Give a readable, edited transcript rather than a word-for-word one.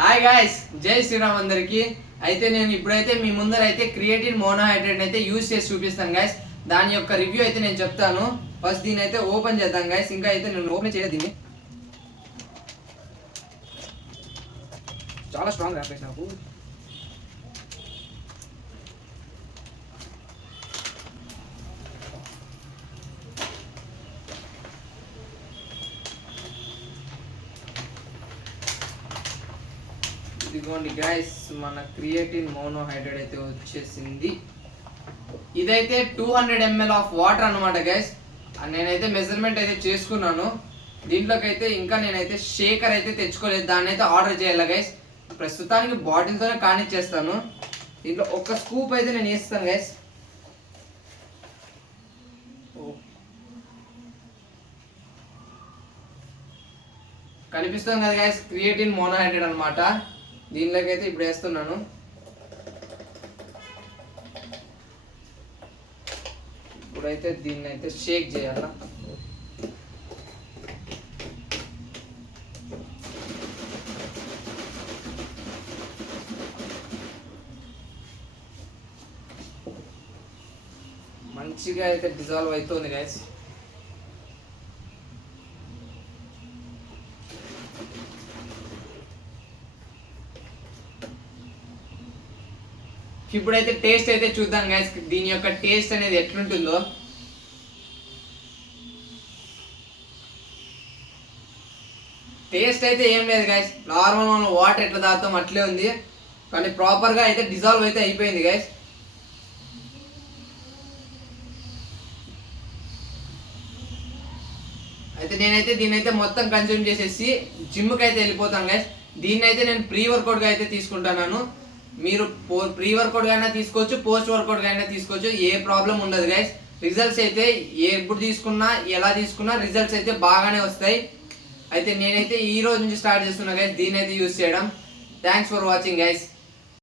Hi guys, జై శ్రీరామ్ అందరికి. అయితే నేను ఇప్పుడైతే మీ ముందర అయితే క్రియేటిన్ మోనోహైడ్రేట్ అయితే యూజ్ చేసి చూపిస్తాను గైస్. దాని యొక్క రివ్యూ అయితే నేను చెప్తాను. ఫస్ట్ దీని అయితే ఓపెన్ చేద్దాం గైస్. ఇంకా అయితే నేను ఓపెన్ చేయలేదు దీన్ని. చాలా స్ట్రాంగ్ ర్యాప్ నాకు. ఇదిగోండి గైస్, మన క్రియేటిన్ మోనోహైడ్రేట్ అయితే వచ్చేసింది. ఇదైతే 200 ml ఆఫ్ వాటర్ అనమాట గైస్. నేనైతే మెజర్మెంట్ అయితే చేసుకున్నాను. దీంట్లోకి అయితే ఇంకా నేనైతే షేకర్ అయితే తెచ్చుకోలేదు, దాన్ని అయితే ఆర్డర్ చేయాలి గైస్. ప్రస్తుతానికి బాటిల్తోనే కానిచ్చేస్తాను. దీంట్లో ఒక స్కూప్ అయితే నేను వేస్తాను గైస్. కనిపిస్తుంది కదా గైస్, క్రియేటిన్ మోనోహైడ్రేట్ అనమాట. దీనిలోకి అయితే ఇప్పుడు వేస్తున్నాను. ఇప్పుడైతే దీన్ని అయితే షేక్ చేయాల. మంచిగా అయితే డిజాల్వ్ అవుతుంది గైస్. ఇప్పుడైతే టేస్ట్ అయితే చూద్దాం గైస్, దీని యొక్క టేస్ట్ అనేది ఎట్లుంటుందో. టేస్ట్ అయితే ఏం లేదు గైస్, నార్మల్ మనం వాటర్ ఎట్లా తాగుతాం అట్లే ఉంది, కానీ ప్రాపర్గా అయితే డిజాల్వ్ అయితే అయిపోయింది గైస్. అయితే నేనైతే దీన్ని అయితే మొత్తం కన్జ్యూమ్ చేసేసి జిమ్కి అయితే వెళ్ళిపోతాను గైస్. దీన్ని అయితే నేను ప్రీ వర్కౌట్గా అయితే తీసుకుంటున్నాను. మీరు ప్రీ వర్కౌట్గా అయినా తీసుకోవచ్చు, పోస్ట్ వర్కౌట్గా అయినా తీసుకోవచ్చు, ఏ ప్రాబ్లం ఉండదు గైస్. రిజల్ట్స్ అయితే ఎప్పుడు తీసుకున్నా ఎలా తీసుకున్నా రిజల్ట్స్ అయితే బాగానే వస్తాయి. అయితే నేనైతే ఈ రోజు నుంచి స్టార్ట్ చేస్తున్నా గైస్ దీన్ని అయితే యూజ్ చేయడం. Thanks for watching guys.